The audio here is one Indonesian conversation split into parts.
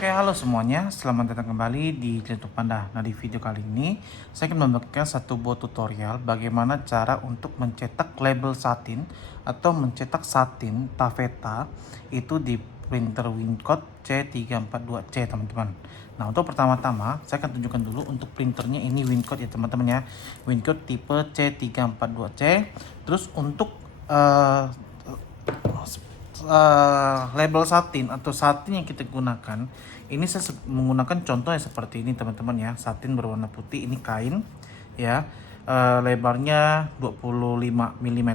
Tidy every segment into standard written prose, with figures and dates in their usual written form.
Oke, halo semuanya. Selamat datang kembali di YouTube Panda. Nah, di video kali ini saya akan membagikan satu buah tutorial bagaimana cara untuk mencetak label satin atau mencetak satin taffeta itu di printer Wincode C342C, teman-teman. Nah, untuk pertama-tama saya akan tunjukkan dulu untuk printernya ini Wincode ya, teman-teman ya. Wincode tipe C342C. Terus untuk label satin atau satin yang kita gunakan ini saya menggunakan contoh yang seperti ini, teman-teman ya. Satin berwarna putih, ini kain ya, lebarnya 25 mm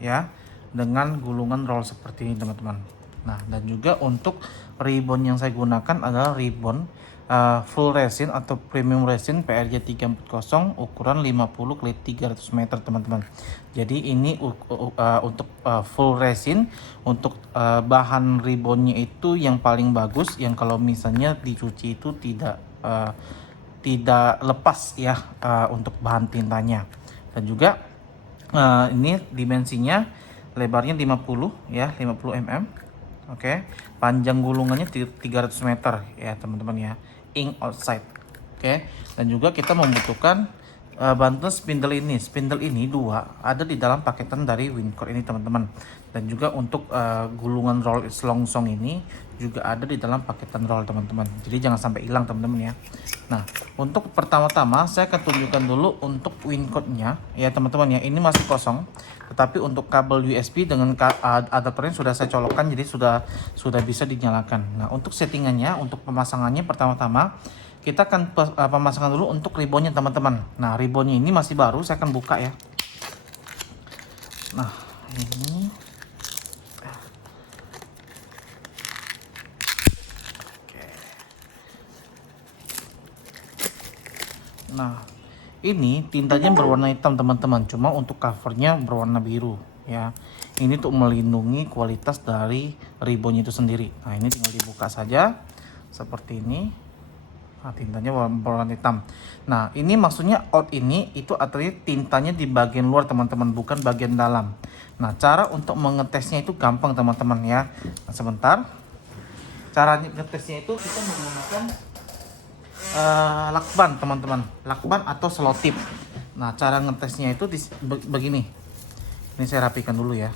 ya, dengan gulungan roll seperti ini, teman-teman. Nah, dan juga untuk ribbon yang saya gunakan adalah ribbon full resin atau premium resin PRJ 340 ukuran 50 x 300 meter, teman-teman. Jadi ini untuk full resin. Untuk bahan ribbonnya itu yang paling bagus, yang kalau misalnya dicuci itu tidak lepas ya, untuk bahan tintanya. Dan juga ini dimensinya lebarnya 50 ya, 50 mm. Oke, panjang gulungannya 300 meter ya, teman-teman ya, ink outside. Oke, dan juga kita membutuhkan bantuan spindle ini. Spindle ini dua ada di dalam paketan dari Wincode ini, teman-teman. Dan juga untuk gulungan roll selongsong ini juga ada di dalam paketan roll, teman-teman. Jadi jangan sampai hilang, teman-teman ya. Nah, untuk pertama-tama saya akan tunjukkan dulu untuk Wincode-nya ya, teman-teman ya. Ini masih kosong, tetapi untuk kabel USB dengan adapternya sudah saya colokkan, jadi sudah bisa dinyalakan. Nah, untuk settingannya, untuk pemasangannya, pertama-tama kita akan pemasangan dulu untuk ribbonnya, teman-teman. Nah, ribbonnya ini masih baru, saya akan buka ya. Nah, ini nah, ini tintanya berwarna hitam, teman-teman. Cuma untuk covernya berwarna biru ya. Ini untuk melindungi kualitas dari ribbonnya itu sendiri. Nah, ini tinggal dibuka saja seperti ini. Nah, tintanya berwarna hitam. Nah, ini maksudnya out ini itu artinya tintanya di bagian luar, teman-teman, bukan bagian dalam. Nah, cara untuk mengetesnya itu gampang, teman-teman ya. Nah, sebentar. Cara ngetesnya itu kita menggunakan lakban, teman-teman, lakban atau selotip. Nah, cara ngetesnya itu begini. Ini saya rapikan dulu ya.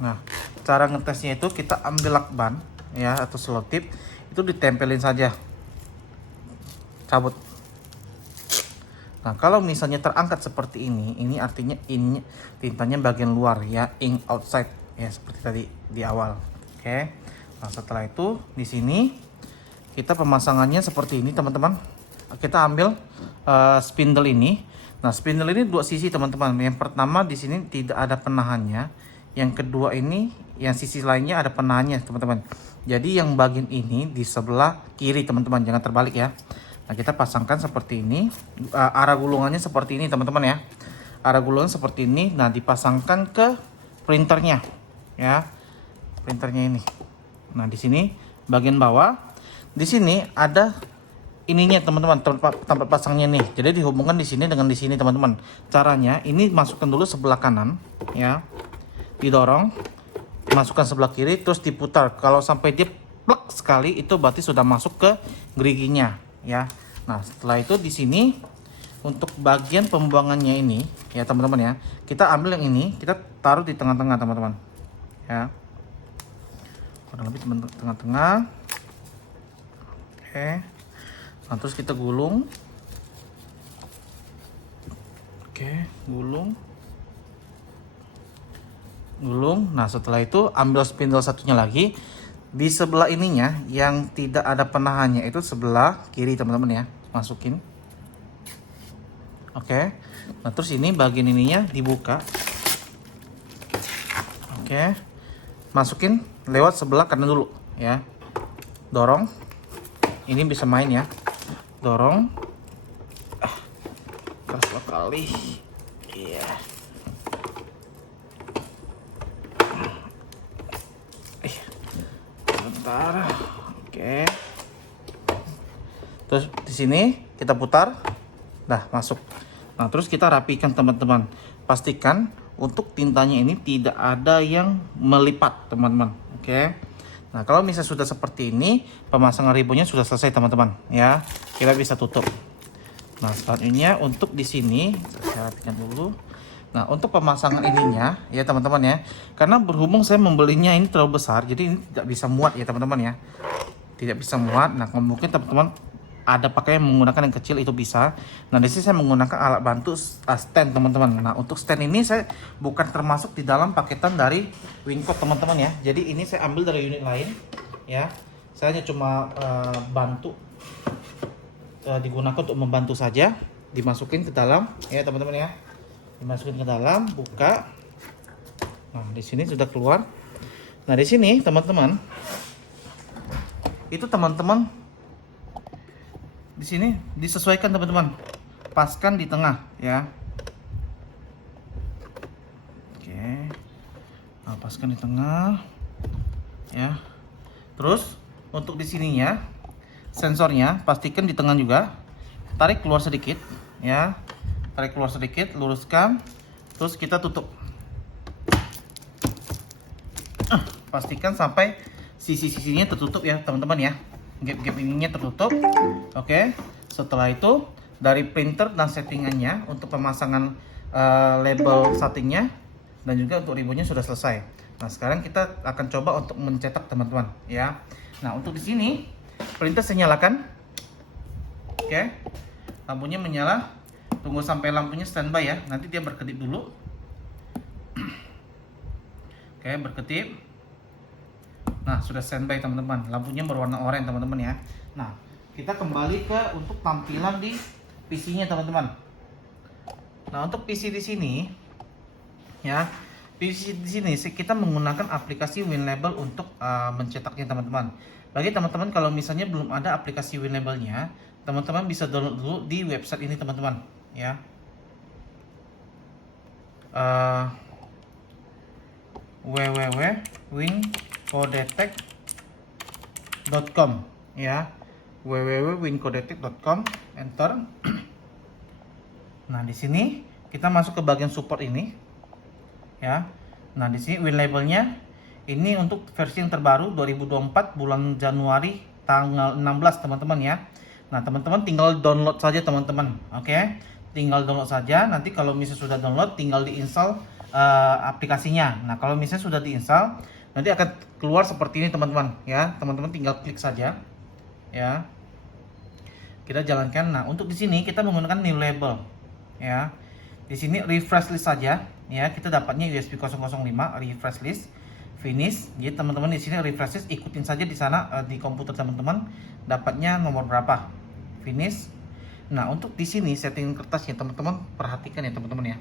Nah, cara ngetesnya itu kita ambil lakban ya atau selotip, itu ditempelin saja, cabut. Nah, kalau misalnya terangkat seperti ini artinya ini tintanya bagian luar ya, ink outside ya, seperti tadi di awal. Oke. Nah, setelah itu di sini kita pemasangannya seperti ini, teman-teman. Kita ambil spindle ini. Nah, spindle ini dua sisi, teman-teman. Yang pertama di sini tidak ada penahannya. Yang kedua ini yang sisi lainnya ada penahannya, teman-teman. Jadi yang bagian ini di sebelah kiri, teman-teman, jangan terbalik ya. Nah, kita pasangkan seperti ini. Arah gulungannya seperti ini, teman-teman ya. Arah gulungan seperti ini. Nah, dipasangkan ke printernya ya. Printernya ini. Nah, di sini bagian bawah. Di sini ada ininya, teman-teman, tempat pasangnya nih. Jadi dihubungkan di sini dengan di sini, teman-teman. Caranya ini masukkan dulu sebelah kanan ya. Didorong, masukkan sebelah kiri, terus diputar. Kalau sampai dia plek sekali, itu berarti sudah masuk ke geriginya ya. Nah, setelah itu di sini untuk bagian pembuangannya ini ya, teman-teman ya, kita ambil yang ini, kita taruh di tengah-tengah, teman-teman ya, kurang lebih tengah-tengah. Oke. Nah, terus kita gulung. Oke, gulung. Nah, setelah itu ambil spindle satunya lagi di sebelah ininya yang tidak ada penahannya, itu sebelah kiri, teman-teman ya, masukin. Oke. Nah, terus ini bagian ininya dibuka. Oke. Masukin lewat sebelah kanan dulu ya. Dorong. Ini bisa main ya. Dorong. Keras sekali. Iya. Bentar. Oke. Terus di sini kita putar. Nah, masuk. Nah, terus kita rapikan, teman-teman. Pastikan untuk tintanya ini tidak ada yang melipat teman-teman. Oke. Nah kalau misalnya sudah seperti ini, pemasangan ribbonnya sudah selesai teman-teman ya. Kita bisa tutup. Nah selanjutnya untuk di sini saya rapikan dulu. Nah untuk pemasangan ininya ya teman-teman ya, karena berhubung saya membelinya ini terlalu besar, jadi ini tidak bisa muat ya teman-teman ya, tidak bisa muat. Nah mungkin teman-teman ada pakai yang menggunakan yang kecil itu bisa. Nah di sini saya menggunakan alat bantu stand teman-teman. Nah untuk stand ini saya bukan termasuk di dalam paketan dari Wincode teman-teman ya, jadi ini saya ambil dari unit lain ya. Saya hanya cuma bantu digunakan untuk membantu saja. Dimasukin ke dalam ya teman-teman ya, dimasukin ke dalam, buka. Nah di sini sudah keluar. Nah di sini teman-teman, itu teman-teman di sini disesuaikan teman-teman, paskan di tengah ya. Oke, nah, paskan di tengah ya. Terus untuk di sininya sensornya pastikan di tengah juga, tarik keluar sedikit ya, tarik keluar sedikit, luruskan, terus kita tutup. Pastikan sampai sisi-sisinya tertutup ya teman-teman ya, gap-gap ininya tertutup. Oke, setelah itu dari printer dan settingannya untuk pemasangan label settingnya dan juga untuk ribbonnya sudah selesai. Nah sekarang kita akan coba untuk mencetak teman-teman ya. Nah untuk di sini printer saya nyalakan. Oke, lampunya menyala, tunggu sampai lampunya standby ya, nanti dia berkedip dulu. Oke, berkedip. Nah sudah standby teman-teman, lampunya berwarna oranye teman-teman ya. Nah kita kembali ke untuk tampilan di PC-nya teman-teman. Nah untuk PC di sini ya, PC di sini kita menggunakan aplikasi WinLabel untuk mencetaknya teman-teman. Bagi teman-teman kalau misalnya belum ada aplikasi WinLabelnya, teman-teman bisa download dulu di website ini teman-teman ya. www.wincodetect.com ya, www.wincodetect.com, enter. Nah di sini kita masuk ke bagian support ini ya. Nah di sini WinLabelnya ini untuk versi yang terbaru 2024 bulan Januari tanggal 16 teman-teman ya. Nah teman-teman tinggal download saja teman-teman. Oke, tinggal download saja. Nanti kalau misalnya sudah download, tinggal diinstal aplikasinya. Nah kalau misalnya sudah diinstal, nanti akan keluar seperti ini teman-teman ya. Teman-teman tinggal klik saja ya, kita jalankan. Nah untuk di sini kita menggunakan new label ya. Di sini refresh list saja ya, kita dapatnya USB 005 refresh list finish. Jadi teman-teman di sini refresh list ikutin saja di sana di komputer teman-teman dapatnya nomor berapa, finish. Nah untuk di sini setting kertasnya teman-teman perhatikan ya teman-teman ya.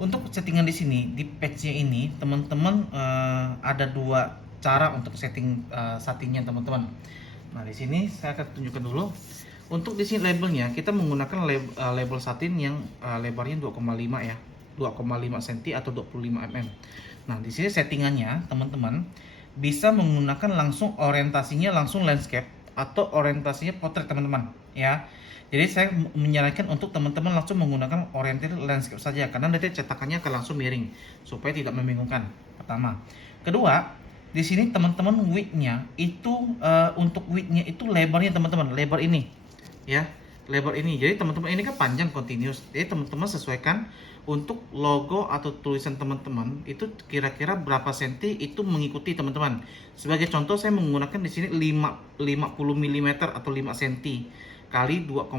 Untuk settingan di sini di patch-nya ini teman-teman ada dua cara untuk settingnya teman-teman. Nah di sini saya akan tunjukkan dulu. Untuk di sini labelnya kita menggunakan label satin yang lebarnya 2,5 ya, 2,5 cm atau 25 mm. Nah di sini settingannya teman-teman bisa menggunakan langsung orientasinya langsung landscape atau orientasinya portrait teman-teman ya. Jadi saya menyarankan untuk teman-teman langsung menggunakan oriented landscape saja, karena nanti cetakannya akan langsung miring supaya tidak membingungkan. Pertama, kedua, di sini teman-teman width-nya itu untuk width-nya itu lebarnya teman-teman, lebar ini ya, lebar ini. Jadi teman-teman ini kan panjang continuous. Jadi teman-teman sesuaikan untuk logo atau tulisan teman-teman itu kira-kira berapa senti itu mengikuti teman-teman. Sebagai contoh saya menggunakan di sini 50 mm atau 5 cm kali 2,5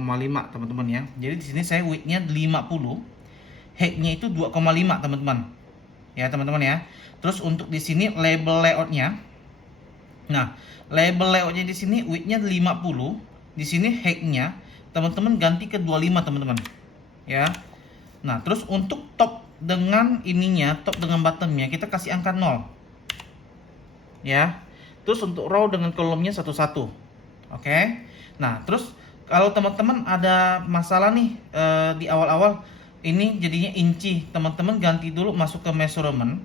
teman-teman ya. Jadi di sini saya width-nya 50, height-nya itu 2,5 teman-teman. Ya, teman-teman ya. Terus untuk di sini label layout-nya. Nah, label layout-nya di sini width-nya 50, di sini height-nya teman-teman ganti ke 25 teman-teman. Ya. Nah, terus untuk top dengan ininya, top dengan bottom-nya kita kasih angka 0. Ya. Terus untuk row dengan kolomnya satu-satu. Oke. Nah, terus kalau teman-teman ada masalah nih di awal-awal ini jadinya inci, teman-teman ganti dulu, masuk ke measurement,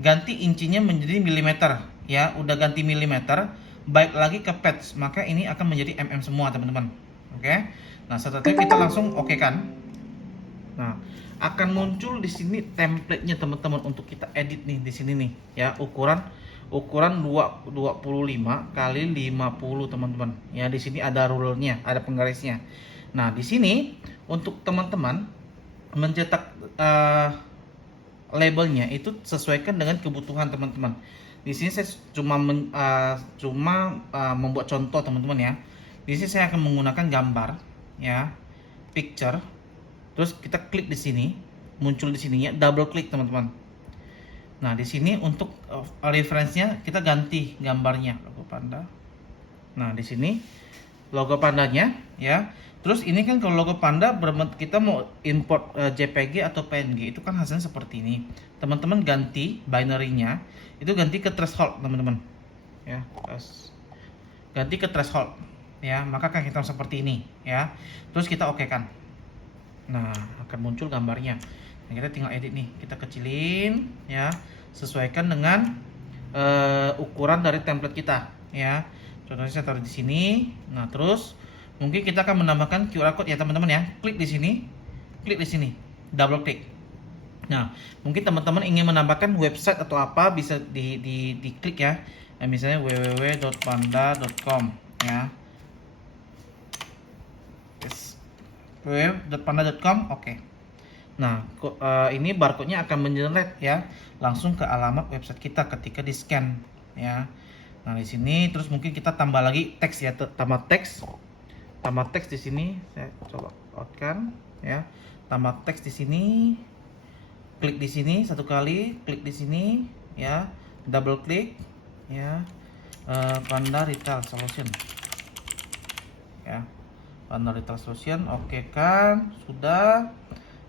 ganti incinya menjadi milimeter ya. Udah ganti milimeter, baik lagi ke patch, maka ini akan menjadi mm semua teman-teman. Oke. Nah setelah itu kita langsung oke kan. Nah, akan muncul di sini template-nya teman-teman untuk kita edit nih di sini nih ya, ukuran 25 kali 50 teman-teman. Ya, di sini ada rule-nya, ada penggarisnya. Nah, di sini untuk teman-teman mencetak labelnya itu sesuaikan dengan kebutuhan teman-teman. Di sini saya cuma membuat contoh teman-teman ya. Di sini saya akan menggunakan gambar ya, picture. Terus kita klik di sini, muncul di sini ya, double klik teman-teman. Nah, di sini untuk referensinya kita ganti gambarnya, logo panda. Nah, di sini logo pandanya ya. Terus ini kan kalau logo panda kita mau import JPG atau PNG, itu kan hasilnya seperti ini. Teman-teman ganti binary-nya, itu ganti ke threshold teman-teman. Ya, ganti ke threshold ya, maka akan hitam seperti ini ya. Terus kita oke kan. Nah, akan muncul gambarnya. Nah, kita tinggal edit nih, kita kecilin ya, sesuaikan dengan ukuran dari template kita ya. Contohnya saya taruh di sini. Nah, terus mungkin kita akan menambahkan QR code ya teman-teman ya. Klik di sini, double klik. Nah, mungkin teman-teman ingin menambahkan website atau apa, bisa diklik ya. Nah, misalnya www.panda.com ya. www.panda.com, oke. Nah, ini barcode-nya akan mengenerate ya, langsung ke alamat website kita ketika di scan ya. Nah, di sini terus mungkin kita tambah lagi teks ya, tambah teks di sini. Saya coba outkan ya, tambah teks di sini. Klik di sini satu kali, klik di sini ya, double klik ya, Panda Retail Solution ya, Panda Retail Solution, oke kan, sudah.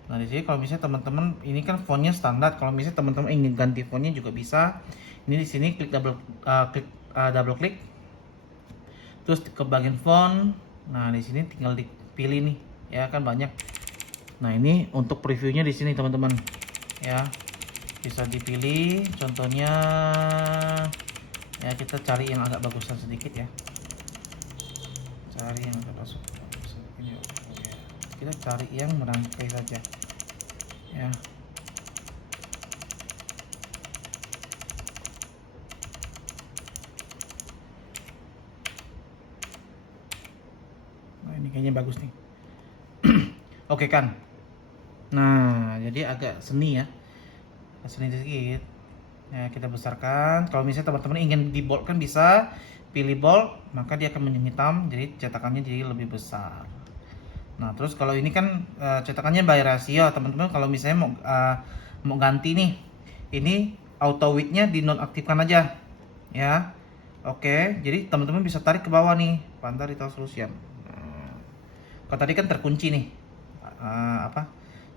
Nah, di sini kalau misalnya teman-teman ini kan fontnya standar, kalau misalnya teman-teman ingin ganti fontnya juga bisa. Ini di sini klik double klik, terus ke bagian font. Nah, di sini tinggal dipilih nih ya, kan banyak. Nah, ini untuk previewnya di sini teman-teman ya, bisa dipilih. Contohnya ya, kita cari yang agak bagusan sedikit ya, cari yang agak bagus ini ya. Kita cari yang merangkai saja ya. Nah, ini kayaknya bagus nih. Oke kan. Nah, jadi agak seni ya, seni sedikit ya, kita besarkan. Kalau misalnya teman-teman ingin di bold kan bisa pilih bold, maka dia akan menjadi hitam, jadi cetakannya jadi lebih besar. Nah, terus kalau ini kan cetakannya by rasio teman-teman. Kalau misalnya mau ganti nih, ini auto width-nya dinonaktifkan aja ya. Oke, jadi teman-teman bisa tarik ke bawah nih, Panda Retail Solution. Nah, kalau tadi kan terkunci nih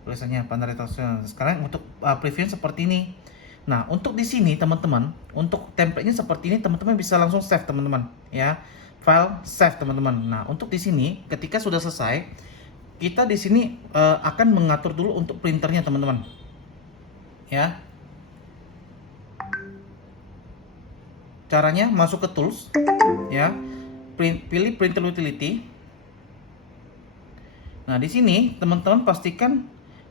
tulisannya Panda Retail Solution. Sekarang untuk preview seperti ini. Nah, untuk di sini teman-teman, untuk template-nya seperti ini, teman-teman bisa langsung save teman-teman ya. File save teman-teman. Nah, untuk di sini ketika sudah selesai, kita di sini akan mengatur dulu untuk printernya teman-teman ya. Caranya masuk ke tools ya, pilih printer utility. Nah, di sini teman-teman pastikan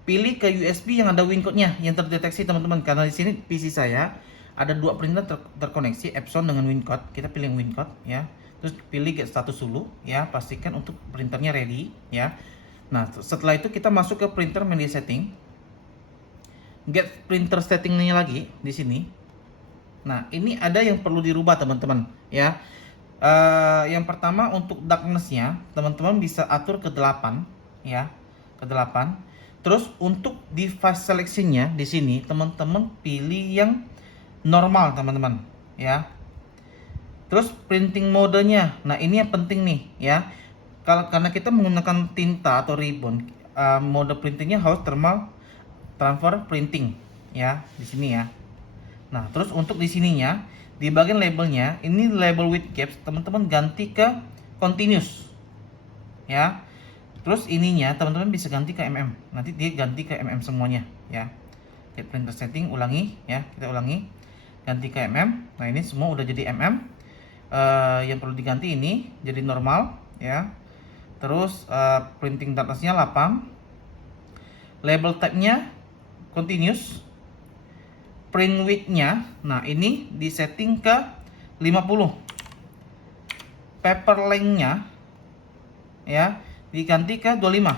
pilih ke USB yang ada WinCode-nya yang terdeteksi teman-teman, karena di sini PC saya ada dua printer terkoneksi Epson dengan WinCode. Kita pilih yang WinCode ya, terus pilih get status dulu ya, pastikan untuk printernya ready ya. Nah, setelah itu kita masuk ke printer media setting, get printer settingnya lagi di sini. Nah, ini ada yang perlu dirubah teman-teman ya. Yang pertama untuk darkness-nya teman-teman bisa atur ke 8 ya, ke 8. Terus untuk device selection-nya di sini teman-teman pilih yang normal teman-teman ya. Terus printing modenya, nah ini yang penting nih ya. Karena kita menggunakan tinta atau ribbon, mode printingnya harus thermal transfer printing ya, di sini ya. Nah, terus untuk di sininya di bagian labelnya, ini label with gaps, teman-teman ganti ke continuous ya. Terus ininya teman-teman bisa ganti ke mm, nanti dia ganti ke mm semuanya ya. Get printer setting, ulangi ya, kita ulangi, ganti ke mm. Nah, ini semua udah jadi mm. Yang perlu diganti ini jadi normal ya. Terus printing darkness-nya 8. Label type-nya continuous. Print width-nya, nah ini disetting ke 50. Paper length-nya ya diganti ke 25.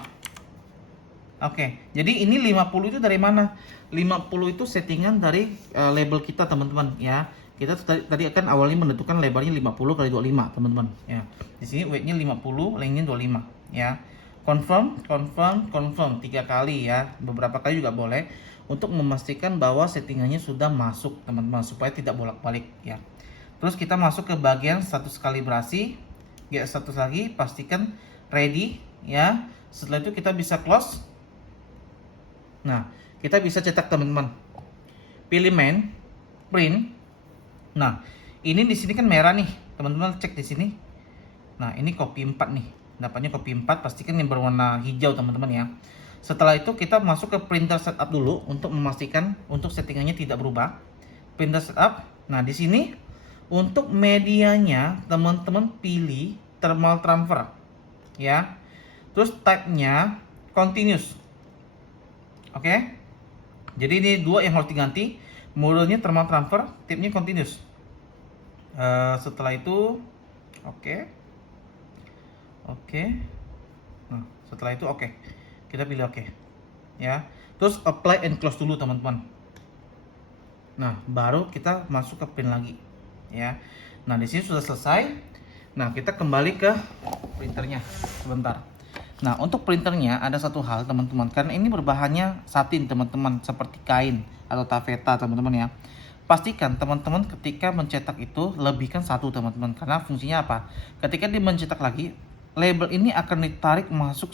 Oke, jadi ini 50 itu dari mana? 50 itu settingan dari label kita, teman-teman ya. Kita tadi akan awalnya menentukan lebarnya 50 kali 25, teman-teman ya. Di sini weight-nya 50, length-nya 25 ya. Confirm 3 kali ya. Beberapa kali juga boleh untuk memastikan bahwa settingannya sudah masuk, teman-teman, supaya tidak bolak-balik ya. Terus kita masuk ke bagian status kalibrasi. Ya, status lagi pastikan ready ya. Setelah itu kita bisa close. Nah, kita bisa cetak, teman-teman. Pilih main, print. Nah, ini di sini kan merah nih, teman-teman, cek di sini. Nah, ini copy 4 nih. Dapatnya copy 4, pastikan yang berwarna hijau, teman-teman ya. Setelah itu kita masuk ke printer setup dulu untuk memastikan untuk settingannya tidak berubah. Printer setup. Nah, di sini untuk medianya teman-teman pilih thermal transfer ya. Terus type-nya continuous. Oke. Jadi ini dua yang harus diganti. Modenya thermal transfer, tipnya continuous. Setelah itu oke. Nah, setelah itu oke. Kita pilih oke. Ya. Terus apply and close dulu, teman-teman. Nah, baru kita masuk ke print lagi. Ya. Nah, di sini sudah selesai. Nah, kita kembali ke printernya sebentar. Nah, untuk printernya ada satu hal, teman-teman, karena ini berbahannya satin, teman-teman, seperti kain atau taffeta, teman-teman ya. Pastikan teman-teman ketika mencetak itu lebihkan satu, teman-teman, karena fungsinya apa? Ketika dia mencetak lagi, label ini akan ditarik masuk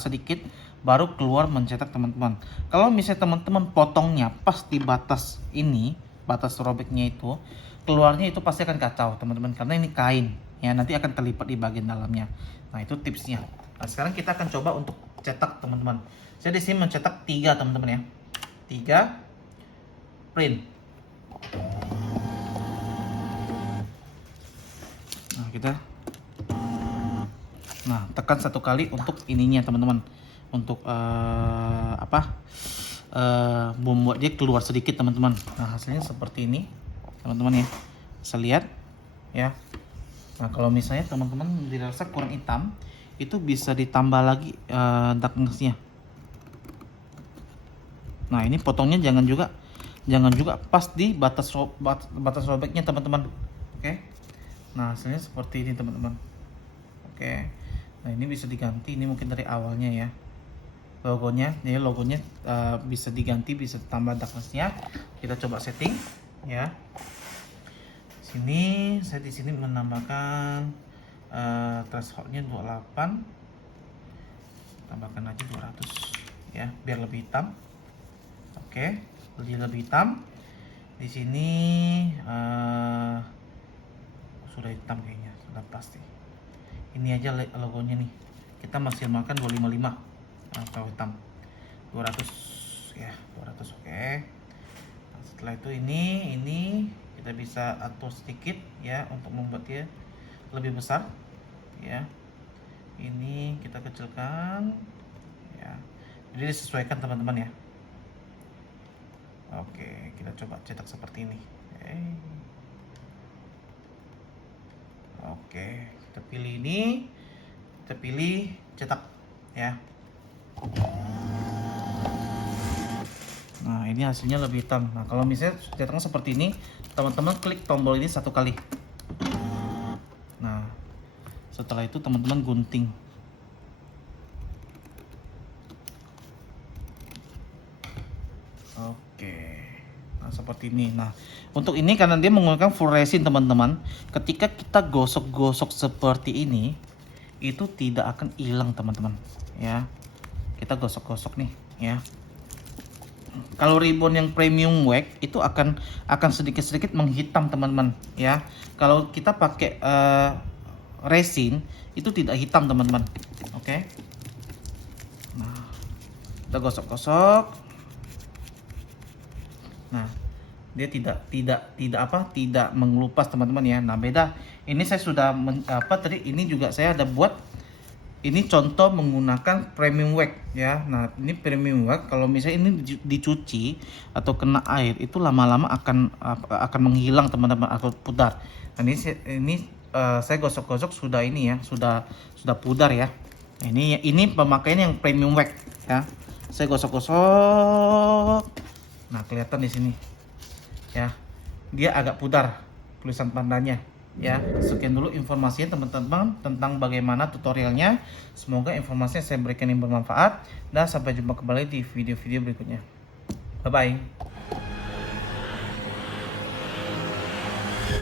sedikit baru keluar mencetak, teman-teman. Kalau misalnya teman-teman potongnya pas di batas ini, batas robeknya itu, keluarnya itu pasti akan kacau, teman-teman, karena ini kain ya, nanti akan terlipat di bagian dalamnya. Nah, itu tipsnya. Nah, sekarang kita akan coba untuk cetak, teman-teman. Saya di sini mencetak 3, teman-teman ya. 3 print. Nah, tekan satu kali untuk ininya, teman-teman. Untuk membuat dia keluar sedikit, teman-teman. Nah, hasilnya seperti ini, teman-teman ya. Bisa lihat ya. Nah, kalau misalnya teman-teman dirasa kurang hitam, itu bisa ditambah lagi darkness-nya. Nah, ini potongnya jangan juga pas di batas robeknya, teman-teman. Oke. Nah, hasilnya seperti ini, teman-teman. Oke. Nah, ini bisa diganti, ini mungkin dari awalnya ya. Logonya bisa diganti, bisa tambah darkness-nya. Kita coba setting ya. Saya di sini menambahkan thresholdnya 28, tambahkan aja 200 ya, biar lebih hitam. Oke, lebih hitam. Di sini sudah hitam kayaknya, sudah pasti. Ini aja logonya nih, kita maksimalkan 255 atau hitam 200 ya, 200. Oke. Nah, setelah itu ini kita bisa atur sedikit ya untuk membuat dia lebih besar ya. Ini kita kecilkan ya, jadi disesuaikan, teman-teman ya. Oke, kita coba cetak seperti ini. Oke, kita pilih ini, kita pilih cetak ya. Nah, ini hasilnya lebih hitam. Nah, kalau misalnya cetaknya seperti ini, teman-teman klik tombol ini satu kali. Nah, setelah itu teman-teman gunting. Oke. Nah, seperti ini. Nah, untuk ini karena dia menggunakan full resin, teman-teman, ketika kita gosok-gosok seperti ini, itu tidak akan hilang, teman-teman ya. Kita gosok-gosok nih ya. Kalau ribbon yang premium wax itu akan sedikit-sedikit menghitam, teman-teman ya. Kalau kita pakai resin itu tidak hitam, teman-teman. Oke. Nah, kita gosok-gosok. Nah, dia tidak mengelupas, teman-teman ya. Nah, beda. Ini saya sudah tadi ini juga saya ada buat ini contoh menggunakan premium wax ya. Nah, ini premium wax kalau misalnya ini dicuci atau kena air itu lama-lama akan menghilang teman-teman atau pudar. Nah, ini saya gosok-gosok sudah ini ya, sudah pudar ya. Nah, ini pemakaian yang premium wax ya. Saya gosok-gosok. Nah, kelihatan di sini. Ya. Dia agak pudar tulisan tandanya. Ya, sekian dulu informasinya teman-teman tentang bagaimana tutorialnya. Semoga informasi yang saya berikan ini bermanfaat dan sampai jumpa kembali di video-video berikutnya. Bye bye.